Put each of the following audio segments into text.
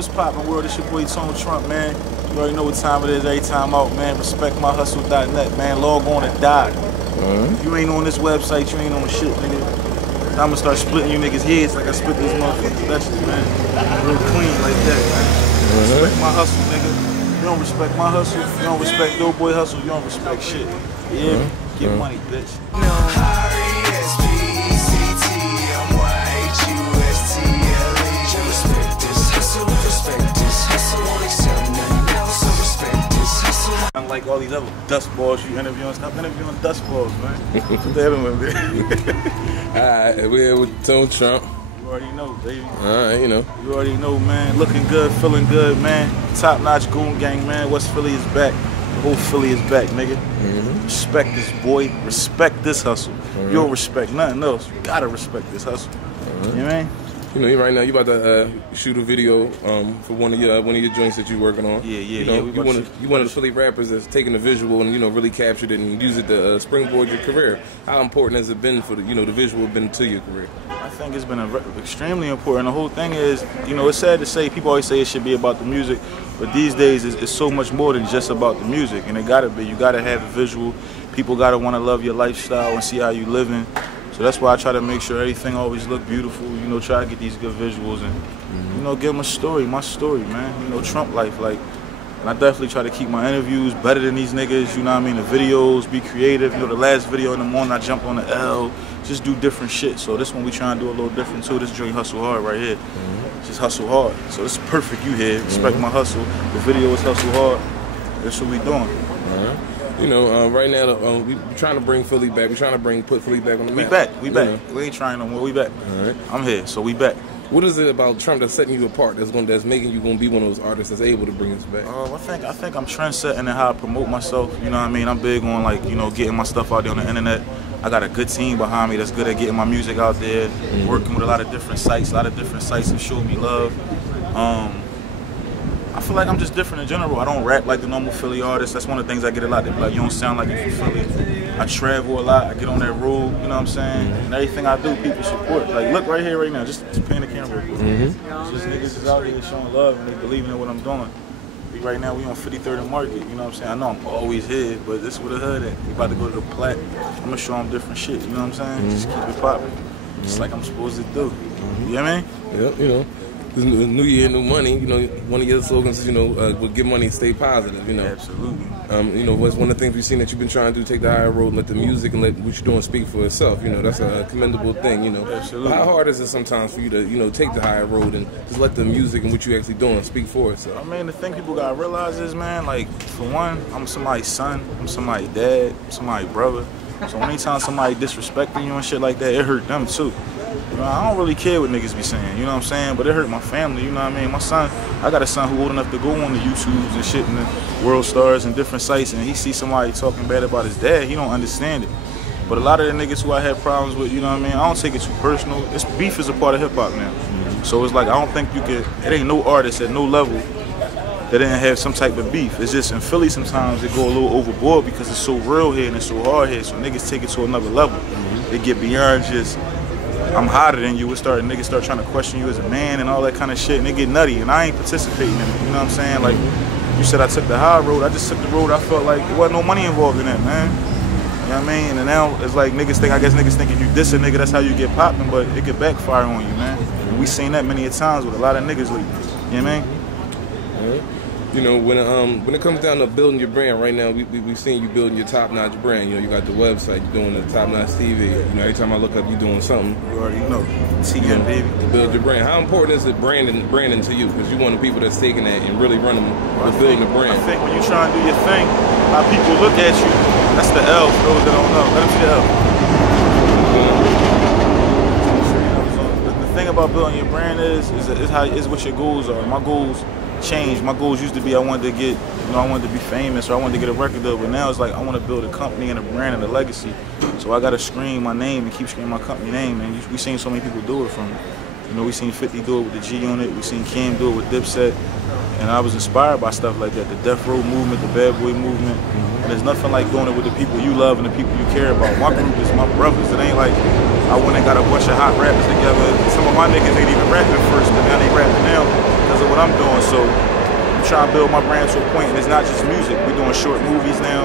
what's poppin', world? It's your boy Tone Trump, man. You already know what time it is, every time out, man. RespectMyHustle.net, man. Log on and die. If you ain't on this website, you ain't on shit, nigga. I'm gonna start splitting you niggas' heads like I split these motherfuckers' vegetables, man. Real clean like that, man. Respect my hustle, nigga. You don't respect my hustle, you don't respect Doughboy hustle, you don't respect shit. Yeah, get money, bitch. Unlike all these other dust balls you interviewing, stop interviewing dust balls, man. Alright, we're here with Tone Trump. You already know, baby. Alright, you know. You already know, man. Looking good, feeling good, man. Top notch goon gang, man. West Philly is back. The whole Philly is back, nigga. Respect this boy. Respect this hustle. You don't respect nothing else. You gotta respect this hustle. You know what I mean? You know, right now you about to shoot a video for one of your joints that you're working on. Yeah. You know, you one of the Philly rappers that's taking the visual and really captured it and used it to springboard your career. How important has it been for the the visual been to your career? I think it's been extremely important. The whole thing is, it's sad to say. People always say it should be about the music, but these days it's so much more than just about the music, and it gotta be. You gotta have a visual. People gotta want to love your lifestyle and see how you living. So that's why I try to make sure everything always look beautiful, try to get these good visuals and, give them a story, my story, man. Trump life, like, and I definitely try to keep my interviews better than these niggas, you know what I mean? The videos, be creative. The last video in the morning I jumped on the L, just do different shit. So this one we trying to do a little different too. This joint Hustle Hard right here. Just hustle hard. So this is perfect, you here. Respect my hustle. The video is Hustle Hard. That's what we doing. Right now we trying to bring Philly back. We trying to put Philly back on the map. We back. We ain't trying no more. We back. All right. I'm here, so we back. What is it about Trump that's setting you apart? That's making you gonna be one of those artists that's able to bring us back? I think I'm trendsetting in how I promote myself. You know what I mean? I'm big on getting my stuff out there on the internet. I got a good team behind me that's good at getting my music out there. Working with a lot of different sites. A lot of different sites have showed me love. I feel like I'm just different in general. I don't rap like the normal Philly artist. That's one of the things I get a lot. They're like, you don't sound like you from Philly. I travel a lot. I get on that road. You know what I'm saying? And everything I do, people support. Like, look right here, right now. Just pan the camera. Just niggas is out here showing love and they believing in what I'm doing. Right now, we on 53rd and Market. You know what I'm saying? I know I'm always here, but this is where the hood at. We about to go to the Platte. I'm gonna show them different shit. You know what I'm saying? Just keep it popping. Just like I'm supposed to do. You know what I mean? Yep. New year, new money. One of your slogans is, we'll get money, stay positive. Absolutely. What's one of the things we've seen that you've been trying to do, take the higher road and let the music and let what you're doing speak for itself. That's a commendable thing. Absolutely. But how hard is it sometimes for you to, take the higher road and just let the music and what you actually doing speak for itself? I mean, the thing people gotta realize is, man, like, for one, I'm somebody's son, I'm somebody's dad, I'm somebody's brother. So anytime somebody disrespecting you and shit like that, it hurt them too. I don't really care what niggas be saying, you know what I'm saying? But it hurt my family, you know what I mean? My son, I got a son who old enough to go on the YouTubes and shit and the World Stars and different sites, and he sees somebody talking bad about his dad, he don't understand it. But a lot of the niggas who I had problems with, you know what I mean? I don't take it too personal. Beef is a part of hip hop now. So it's like, I don't think it ain't no artist at no level that didn't have some type of beef. It's just in Philly sometimes it go a little overboard because it's so real here and it's so hard here, so niggas take it to another level. They get beyond just, I'm hotter than you. Niggas start trying to question you as a man and all that kind of shit, and they get nutty, and I ain't participating in it, you know what I'm saying? Like, you said I took the high road, I just took the road I felt like there wasn't no money involved in that, man. You know what I mean? And now it's like niggas think if you diss a nigga, that's how you get popping, but it could backfire on you, man. And we seen that many a times with a lot of niggas lately, you know what I mean? When it comes down to building your brand, right now we've seen you building your top-notch brand. You got the website, you're doing the top-notch TV. Every time I look up, you're doing something. You already know, TN baby. To build your brand. How important is it branding to you? Because you're one of the people that's taking that and really running building the brand. I think when you try and do your thing, how people look at you, that's the L for those that don't know. Let them see the L. The thing about building your brand is what your goals are. My goals changed. My goals used to be I wanted to be famous or I wanted to get a record deal, but now it's like I want to build a company and a brand and a legacy. So I got to scream my name and keep screaming my company name, and we seen so many people do it from it. We seen 50 do it with the G Unit, we seen Cam do it with Dipset, and I was inspired by stuff like that, the Death Row movement, the Bad Boy movement, and there's nothing like doing it with the people you love and the people you care about. My group is my brothers. It ain't like I went and got a bunch of hot rappers together. Some of my niggas ain't even rapping at first, but now they rapping now. Because because of what I'm doing. So I'm trying to build my brand to a point, and it's not just music. We're doing short movies now.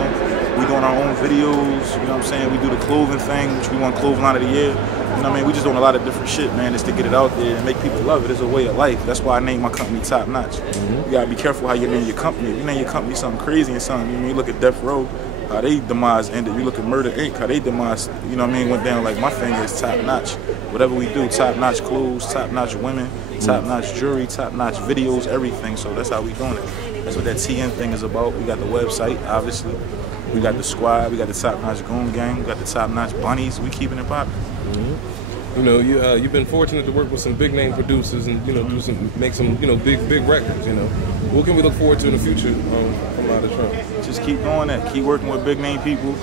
We're doing our own videos. You know what I'm saying? We do the clothing thing, which we won Clothing Line of the Year. You know what I mean? We just doing a lot of different shit, man, just to get it out there and make people love it. It's a way of life. That's why I named my company Top Notch. You gotta be careful how you name your company. If you name your company something crazy and something, you look at Death Row, how they demise ended. You look at Murder Inc., how they demise, you know what I mean, went down. Like my thing is Top Notch. Whatever we do, Top Notch clothes, Top Notch women, Top Notch jewelry, Top Notch videos, everything. So that's how we doing it. That's what that TN thing is about. We got the website, obviously. We got the squad. We got the Top Notch Goon Gang. We got the Top Notch Bunnies. We keeping it popping. You know, you've been fortunate to work with some big name producers and make some big records. You know, what can we look forward to in the future from out of Trump? Just keep doing that. Keep working with big name people.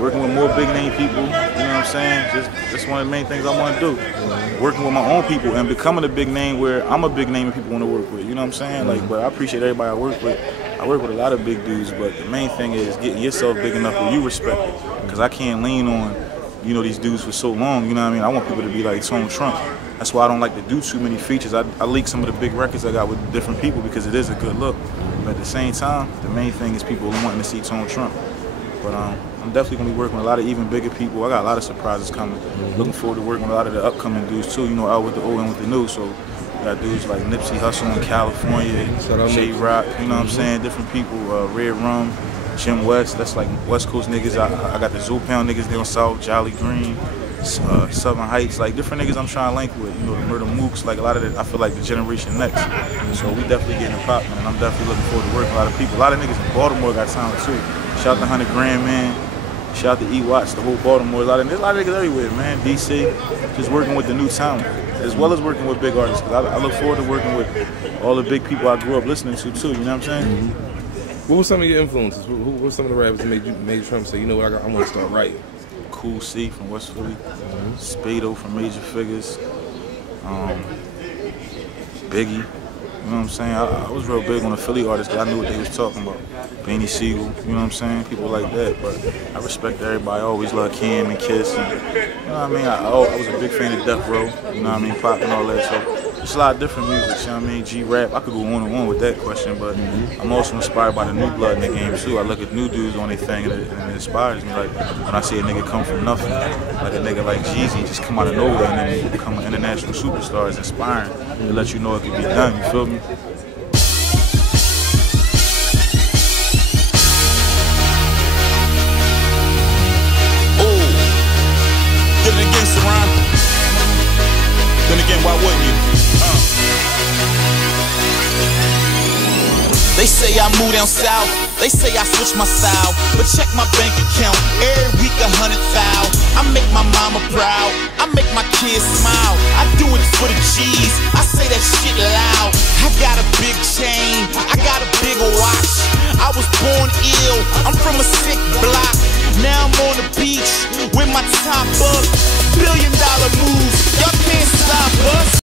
Working with more big name people. You know what I'm saying? Just one of the main things I want to do. Working with my own people and becoming a big name where I'm a big name and people want to work with. You know what I'm saying? Like, but I appreciate everybody I work with. I work with a lot of big dudes, but the main thing is getting yourself big enough where you respect it. Because I can't lean on, these dudes for so long. You know what I mean? I want people to be like Tone Trump. That's why I don't like to do too many features. I leak some of the big records I got with different people because it is a good look. But at the same time, the main thing is people wanting to see Tone Trump. But I'm definitely going to be working with a lot of even bigger people. I got a lot of surprises coming. Looking forward to working with a lot of the upcoming dudes too, out with the old and with the new. So we got dudes like Nipsey Hussle in California, J Rock, you know what I'm saying? Different people, Red Rum, Jim West, that's like West Coast niggas. I got the Zoo Pound niggas down south, Jolly Green, Southern Heights, like different niggas I'm trying to link with, the Murder Mooks, like a lot of it, I feel like the generation next. So we definitely getting it popping, and I'm definitely looking forward to working with a lot of people. A lot of niggas in Baltimore got talent too. Shout out to 100 Grand Man, shout out to E Watts, the whole Baltimore. There's a lot of niggas everywhere, man. DC, just working with the new talent, as well as working with big artists. Cause I look forward to working with all the big people I grew up listening to too. You know what I'm saying? What were some of your influences? Who were some of the rappers that made Trump say, you know what, I want to start writing? Cool C from West Philly, Spado from Major Figures, Biggie. You know what I'm saying? I was real big on the Philly artists because I knew what they was talking about. Beanie Siegel, you know what I'm saying? People like that. But I respect everybody. I always love Cam and Kiss. And, you know what I mean? I was a big fan of Death Row. You know what I mean? Pop and all that. So it's a lot of different music. You know what I mean? G-Rap. I could go on and on with that question. But I'm also inspired by the new blood in the game too. I look at new dudes on their thing and it inspires me. Like when I see a nigga come from nothing, like a nigga like Jeezy just come out of nowhere and then become an international superstar is inspiring. It lets you know it can be done. You feel me? Did it again, Saran. Then again, why wouldn't you? They say I moved down south. They say I switched my style. But check my bank account. Every week 100,000. I make my mama proud. I make my kids smile. I do it for the cheese. I say that shit loud. I got a big chain. I got a big watch. I was born ill. I'm from a sick block. Now I'm on the beach with my top up. $1 billion moves. Y'all can't stop us.